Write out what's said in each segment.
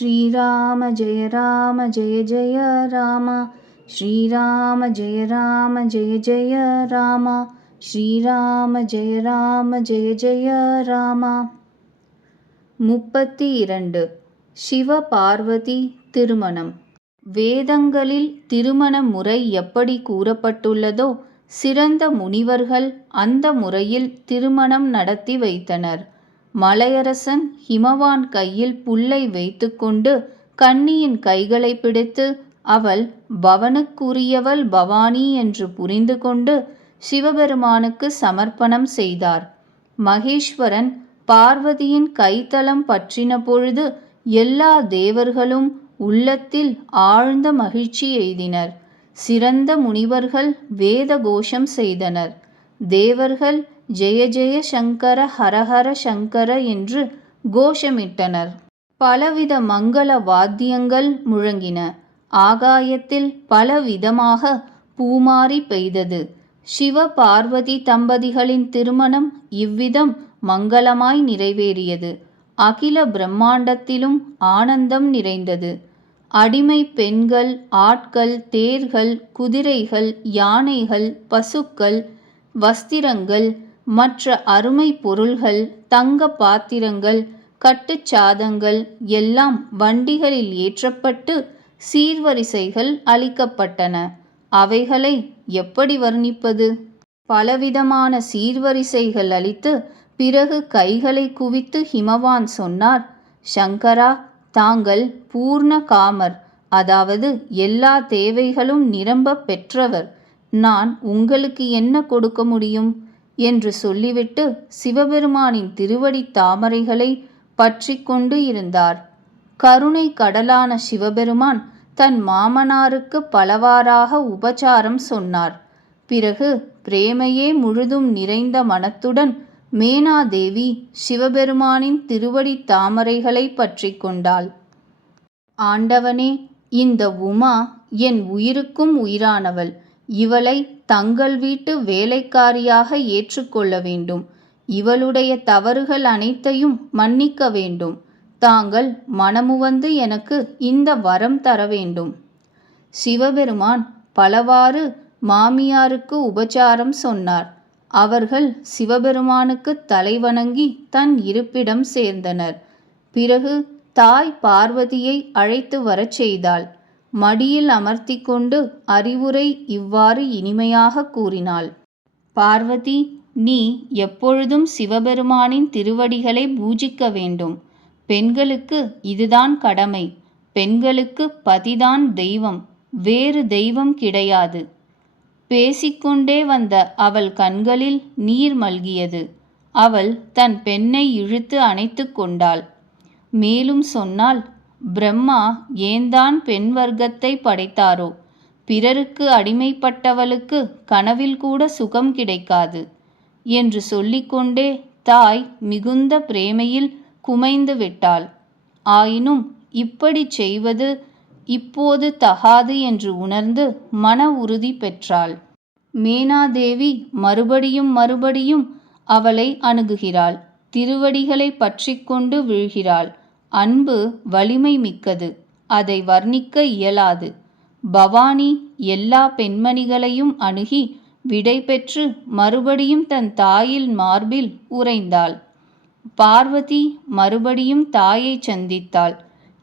ஸ்ரீராம ஜெய ராம ஜெய ஜெய ராம ஸ்ரீராம ஜெய ராம ஜெய ஜெய ராம ஸ்ரீராம ஜெய ராம ஜெய ஜெய ராம. 32. சிவ பார்வதி திருமணம். வேதங்களில் திருமண முறை எப்படி கூறப்பட்டுள்ளதோ சிறந்த முனிவர்கள் அந்த முறையில் திருமணம் நடத்தி வைத்தனர். மலையரசன் ஹிமவான் கையில் புல்லை வைத்துக்கொண்டு கன்னியின் கைகளை பிடித்து அவள் பவனுக்குரியவள் பவானி என்று புரிந்து கொண்டு சிவபெருமானுக்கு சமர்ப்பணம் செய்தார். மகேஸ்வரன் பார்வதியின் கைத்தலம் பற்றின பொழுது எல்லா தேவர்களும் உள்ளத்தில் ஆழ்ந்த மகிழ்ச்சி எய்தினர். சிறந்த முனிவர்கள் வேத கோஷம் செய்தனர். தேவர்கள் ஜெய ஜெய சங்கர ஹரஹர சங்கர என்று கோஷமிட்டனர். பலவித மங்கள வாத்தியங்கள் முழங்கின. ஆகாயத்தில் பலவிதமாக பூமாரி பெய்தது. சிவ பார்வதி தம்பதிகளின் திருமணம் இவ்விதம் மங்களமாய் நிறைவேறியது. அகில பிரம்மாண்டத்திலும் ஆனந்தம் நிறைந்தது. அடிமை பெண்கள், ஆட்கள், தேர்கள், குதிரைகள், யானைகள், பசுக்கள், வஸ்திரங்கள், மற்ற அருமை பொருள்கள், தங்க பாத்திரங்கள், கட்டுச்சாதங்கள் எல்லாம் வண்டிகளில் ஏற்றப்பட்டு சீர்வரிசைகள் அளிக்கப்பட்டன. அவைகளை எப்படி வர்ணிப்பது? பலவிதமான சீர்வரிசைகள் அளித்து பிறகு கைகளை குவித்து ஹிமவான் சொன்னார், சங்கரா, தாங்கள் பூர்ண காமர், அதாவது எல்லா தேவைகளும் நிரம்ப பெற்றவர். நான் உங்களுக்கு என்ன கொடுக்க முடியும் என்று சொல்லிவிட்டு சிவபெருமானின் திருவடி தாமரைகளை பற்றி கொண்டு இருந்தார். கருணை கடலான சிவபெருமான் தன் மாமனாருக்கு பலவாறாக உபசாரம் சொன்னார். பிறகு பிரேமையே முழுதும் நிறைந்த மனத்துடன் மேனாதேவி சிவபெருமானின் திருவடி தாமரைகளை பற்றி கொண்டாள். ஆண்டவனே, இந்த உமா என் உயிருக்கும் உயிரானவள். இவளை தங்கள் வீட்டு வேலைக்காரியாக ஏற்றுக்கொள்ள வேண்டும். இவளுடைய தவறுகள் அனைத்தையும் மன்னிக்க வேண்டும். தாங்கள் மனமுவந்து எனக்கு இந்த வரம் தர வேண்டும். சிவபெருமான் பலவாறு மாமியாருக்கு உபசாரம் சொன்னார். அவர்கள் சிவபெருமானுக்கு தலைவணங்கி தன் இருப்பிடம் சேர்ந்தனர். பிறகு தாய் பார்வதியை அழைத்து வரச் செய்தாள். மடியில் அமர்த்தி கொண்டு அறிவுரை இவ்வாறு இனிமையாக கூறினாள். பார்வதி, நீ எப்பொழுதும் சிவபெருமானின் திருவடிகளை பூஜிக்க வேண்டும். பெண்களுக்கு இதுதான் கடமை. பெண்களுக்கு பதிதான் தெய்வம், வேறு தெய்வம் கிடையாது. பேசிக்கொண்டே வந்த அவள் கண்களில் நீர் மல்கியது. அவள் தன் பெண்ணை இழுத்து அணைத்து கொண்டாள். மேலும் சொன்னாள், பிரம்மா ஏன்தான் பெண் வர்க்கத்தை படைத்தாரோ? பிறருக்கு அடிமைப்பட்டவளுக்கு கனவில் கூட சுகம் கிடைக்காது என்று சொல்லிக்கொண்டே தாய் மிகுந்த பிரேமையில் குமைந்து விட்டாள். ஆயினும் இப்படி செய்வது இப்போது தகாது என்று உணர்ந்து மன உறுதி பெற்றாள். மேனாதேவி மறுபடியும் அவளை அணுகுகிறாள். திருவடிகளை பற்றி கொண்டு வீழ்கிறாள். அன்பு வலிமை மிக்கது. அதை வர்ணிக்க இயலாது. பவானி எல்லா பெண்மணிகளையும் அணுகி விடை பெற்று மறுபடியும் தன் தாயின் மார்பில் உறைந்தாள். பார்வதி மறுபடியும் தாயை சந்தித்தாள்.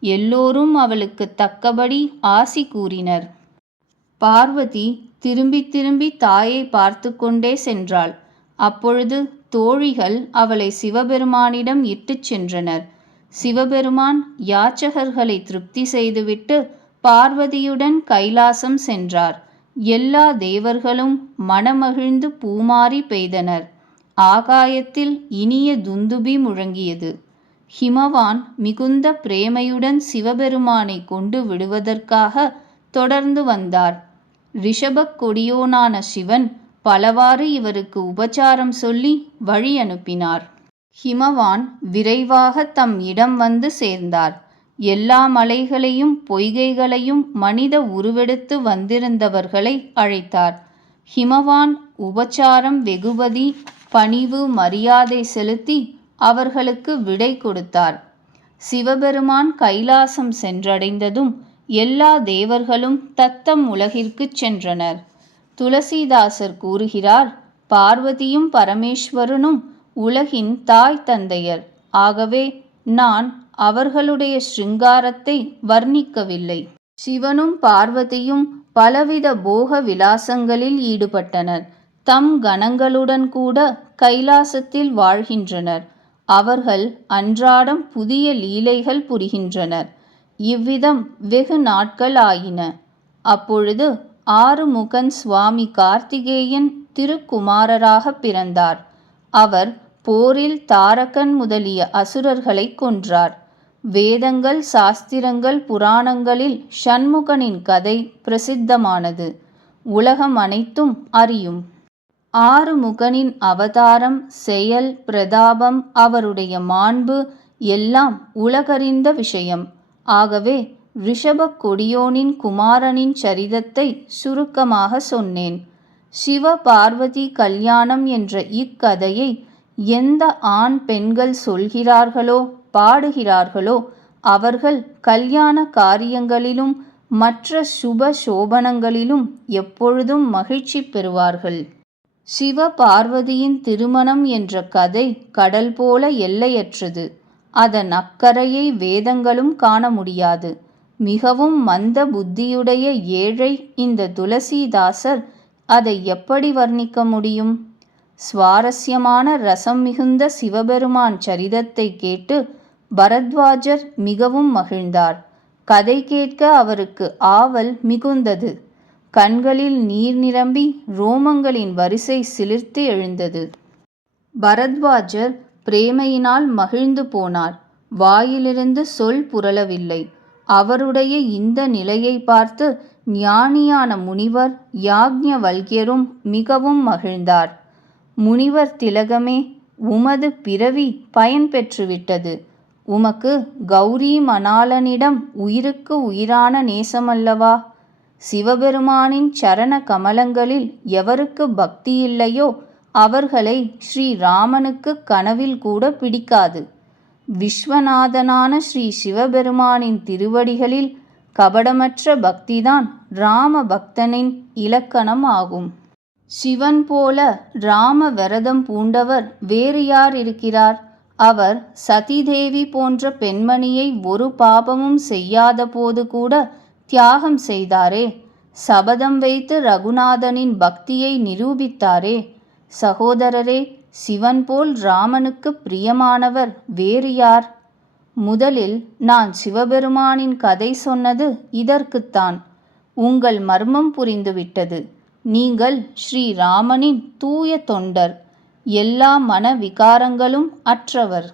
எல்லோரும் அவளுக்கு தக்கபடி ஆசி கூறினர். பார்வதி திரும்பி தாயை பார்த்து கொண்டே சென்றாள். அப்பொழுது தோழிகள் அவளை சிவபெருமானிடம் இட்டுச் சென்றனர். சிவபெருமான் யாச்சகர்களை திருப்தி செய்துவிட்டு பார்வதியுடன் கைலாசம் சென்றார். எல்லா தேவர்களும் மனமகிழ்ந்து பூமாரி பெய்தனர். ஆகாயத்தில் இனிய துந்துபி முழங்கியது. ஹிமவான் மிகுந்த பிரேமையுடன் சிவபெருமானை கொண்டு விடுவதற்காக தொடர்ந்து வந்தார். ரிஷபக் கொடியோனான சிவன் பலவாறு இவருக்கு உபசாரம் சொல்லி வழி அனுப்பினார். ஹிமவான் விரைவாக தம் இடம் வந்து சேர்ந்தார். எல்லா மலைகளையும் பொய்கைகளையும் மனித உருவெடுத்து வந்திருந்தவர்களை அழைத்தார். ஹிமவான் உபசாரம், வெகுமதி, பணிவு, மரியாதை செலுத்தி அவர்களுக்கு விடை கொடுத்தார். சிவபெருமான் கைலாசம் சென்றடைந்ததும் எல்லா தேவர்களும் தத்தம் உலகிற்குச் சென்றனர். துளசிதாசர் கூறுகிறார், பார்வதியும் பரமேஸ்வரனும் உலகின் தாய் தந்தையர். ஆகவே நான் அவர்களுடைய சிருங்காரத்தை வர்ணிக்கவில்லை. சிவனும் பார்வதியும் பலவித போக விலாசங்களில் ஈடுபட்டனர். தம் கணங்களுடன் கூட கைலாசத்தில் வாழ்கின்றனர். அவர்கள் அன்றாடம் புதிய லீலைகள் புரிகின்றனர். இவ்விதம் வெகு நாட்கள் ஆயின. அப்பொழுது ஆறுமுகன் சுவாமி கார்த்திகேயன் திருக்குமாரராக பிறந்தார். அவர் போரில் தாரகன் முதலிய அசுரர்களை கொன்றார். வேதங்கள், சாஸ்திரங்கள், புராணங்களில் ஷண்முகனின் கதை பிரசித்தமானது. உலகம் அனைத்தும் அறியும். ஆறுமுகனின் அவதாரம், செயல், பிரதாபம், அவருடைய மாண்பு எல்லாம் உலகறிந்த விஷயம். ஆகவே ரிஷபக் கொடியோனின் குமாரனின் சரிதத்தை சுருக்கமாக சொன்னேன். சிவ பார்வதி கல்யாணம் என்ற இக்கதையை எந்த ஆண் பெண்கள் சொல்கிறார்களோ பாடுகிறார்களோ அவர்கள் கல்யாண காரியங்களிலும் மற்ற சுப சோபனங்களிலும் எப்பொழுதும் மகிழ்ச்சி பெறுவார்கள். சிவ பார்வதியின் திருமணம் என்ற கதை கடல் போல எல்லையற்றது. அதன் அக்கறையை வேதங்களும் காண முடியாது. மிகவும் மந்த புத்தியுடைய ஏழை இந்த துளசிதாசர் அதை எப்படி வர்ணிக்க முடியும்? சுவாரஸ்யமான ரசம் மிகுந்த சிவபெருமான் சரிதத்தை கேட்டு பரத்வாஜர் மிகவும் மகிழ்ந்தார். கதை கேட்க அவருக்கு ஆவல் மிகுந்தது. கண்களில் நீர் நிரம்பி ரோமங்களின் வரிசை சிலிர்த்து எழுந்தது. பரத்வாஜர் பிரேமையினால் மகிழ்ந்து போனார். வாயிலிருந்து சொல் புரளவில்லை. அவருடைய இந்த நிலையை பார்த்து ஞானியான முனிவர் யாக்ஞவல்க்யரும் மிகவும் மகிழ்ந்தார். முனிவர் திலகமே, உமது பிறவி பயன் பெற்றுவிட்டது. உமக்கு கௌரி மணாளனிடம் உயிருக்கு உயிரான நேசமல்லவா? சிவபெருமானின் சரண கமலங்களில் எவருக்கு பக்தி இல்லையோ அவர்களை ஸ்ரீராமனுக்கு கனவில் கூட பிடிக்காது. விஸ்வநாதனான ஸ்ரீ சிவபெருமானின் திருவடிகளில் கபடமற்ற பக்திதான் ராம பக்தனின் இலக்கணம் ஆகும். சிவன் போல ராம விரதம் பூண்டவர் வேறு யார் இருக்கிறார்? அவர் சதிதேவி போன்ற பெண்மணியை ஒரு பாபமும் செய்யாத போது கூட தியாகம் செய்தாரே. சபதம் வைத்து ரகுநாதனின் பக்தியை நிரூபித்தாரே. சகோதரரே, சிவன் போல் ராமனுக்கு பிரியமானவர் வேறு யார்? முதலில் நான் சிவபெருமானின் கதை சொன்னது இதற்குத்தான். உங்கள் மர்மம் புரிந்துவிட்டது. நீங்கள் ஸ்ரீராமனின் தூய தொண்டர், எல்லா மன விகாரங்களும் அற்றவர்.